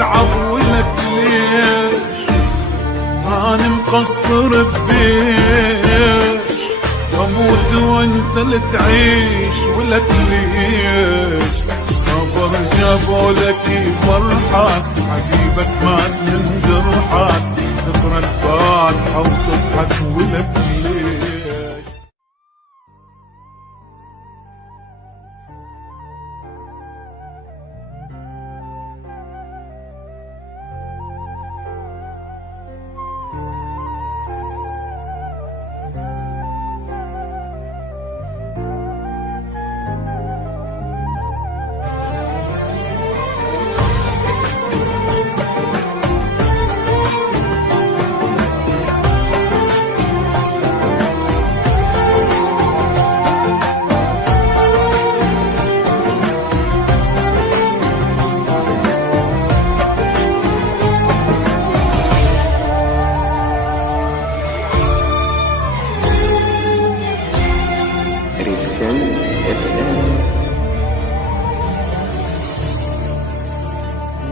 العب ولك ليش أنا مقصر ببيش واموت وانت اللي تعيش ولك ليش صبر جابوا لك فرحة حبيبك مات من جرحك تقرا الفاتحة وتضحك ولك ليش.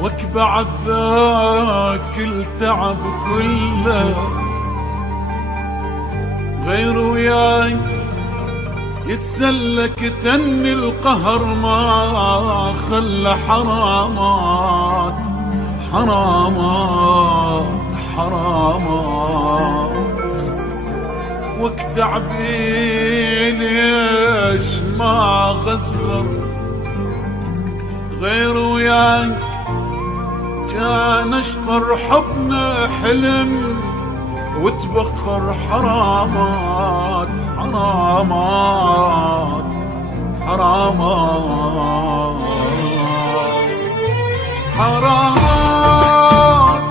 وك بعد ذاك التعب كله غير وياك يتسلك تني القهر ما خلى حرامات حرامات حرامات وك تعبي ليش ما غزر غير وياك كان اشطر حبنا حلم وتبخر حرامات حرامات حرامات حرامات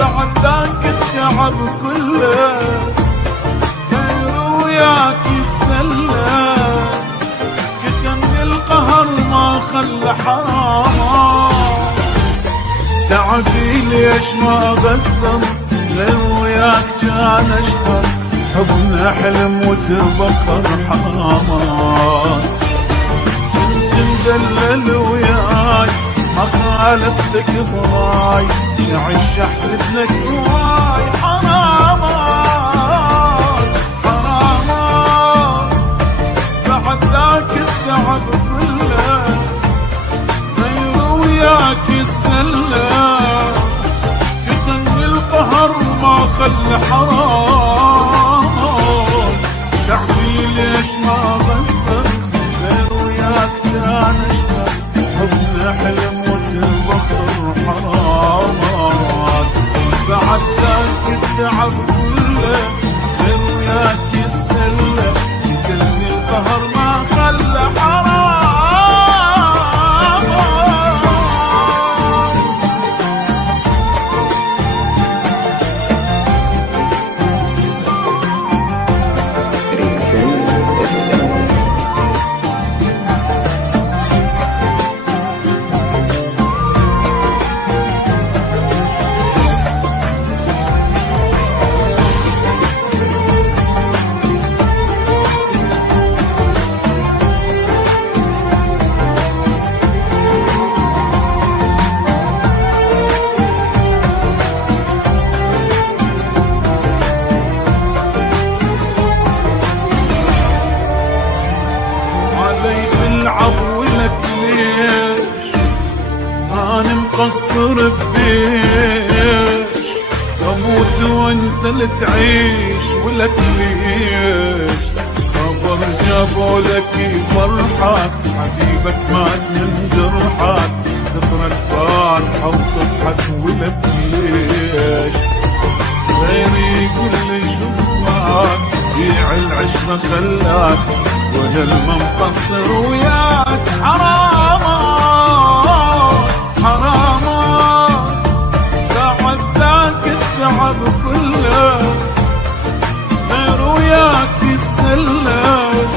بعد ذاك التعب كله غير وياك يسلم كتمني القهر ما خلى حرامات تعبي ليش ما غزر غير وياك كان اشطر حبنا حلم وتبخر حرامات كنت مدلل وياي ما خالفتك براي نعيش احسب لك هواي حرامات حرامات بعد ذاك التعب كله غير وياك يسلم يتني القهر ما خلى حرام تعبي ليش ما غزر غير وياك كان اشتر حبنا حلم وتبخر حرامات بعد ذاك التعب كله غير وياك يسلم يتني القهر ما خلى حرام. العب ولك ليش أنا مقصر ببيش أموت وانت اللي تعيش ولك ليش صبر جابوا لك فرحك حبيبك مات من جرحك تقرا الفاتحة وتضحك ولك ليش غيري يقول لي شوفك بيع العشرة خلاك وانا المقصر وياك حرامات حرامات بعد ذاك التعب كله غير وياك يسلم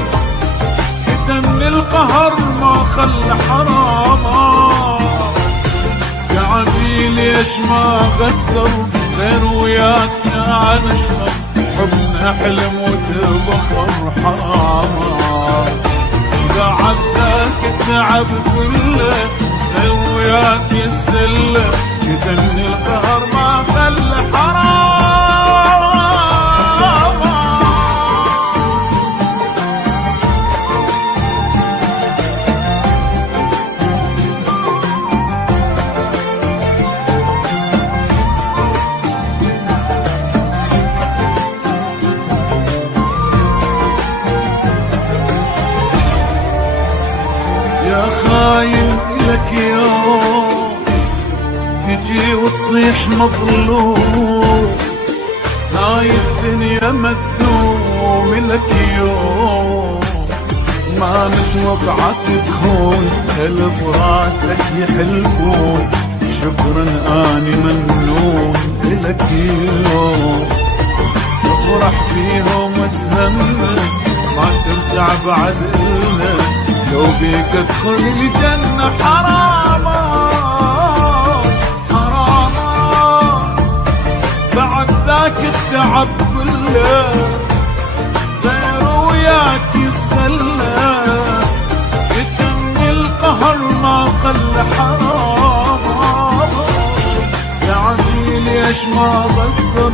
كتمني القهر ما خلى حرامات تعبي ليش ما غزر غير وياك كان اشرب حبنا حلم وتبخر حرامات بعد ذاك التعب كله غير وياك يسلم يدني القهر ما خلى حرام. يا خاين لك يوم تجي وتصيح مظلوم، هاي الدنيا مدوم لك يوم ما متوقعك تخون، خل براسك يحلفون شكرا اني ممنون لك يوم. تفرح فيهم وتهنى ما ترجع بعد إلنا، لو بيك ادخل الجنة حراما حراما. بعد ذاك التعب كله غير وياك يسلى، يتم القهر ما خلى حراما. يا عمي ليش ما بصر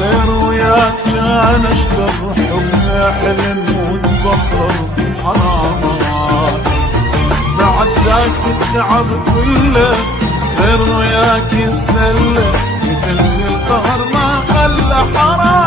غير وياك كان اشتر، حبنا حلم وتبخر حراما. بعد ذاك التعب كله غير وياك يسلى، يدل القهر ما خلى حرام.